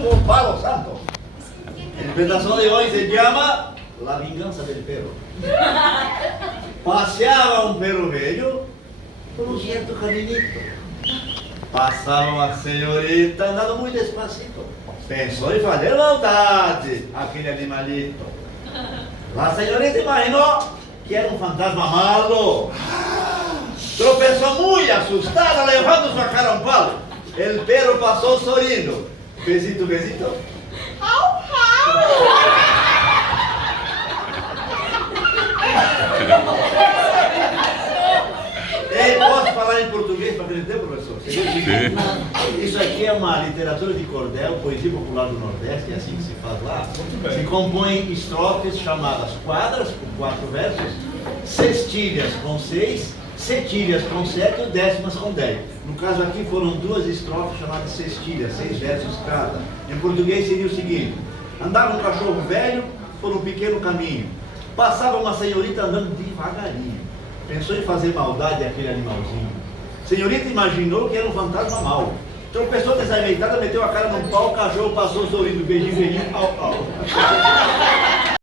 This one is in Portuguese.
por Palo Santo. A interpretação de hoje se chama La Vingança del Perro. Passeava um perro velho por um certo caminito. Passava uma senhorita andando muito despacito. Pensou em fazer maldade aquele animalito. A senhorita imaginou que era um fantasma malo. Tropeçou muito assustada, levando sua cara a um palo. El perro passou sorrindo. Besito, besito. Au, au. Posso falar em português para aprender, professor? Isso aqui é uma literatura de cordel, poesia popular do Nordeste, é assim que se faz lá. Se compõe estrofes chamadas quadras, com 4 versos, sextilhas com 6, setilhas com 7 e décimas com 10. No caso aqui foram 2 estrofes chamadas sextilhas, 6 versos cada. Em português seria o seguinte: andava um cachorro velho por um pequeno caminho, passava uma senhorita andando devagarinho. Pensou em fazer maldade àquele animalzinho. Senhorita imaginou que era um fantasma mau. Tropeçou desajeitada, meteu a cara num pau, o cachorro passou sorrindo, beijinho, beijinho, au, au.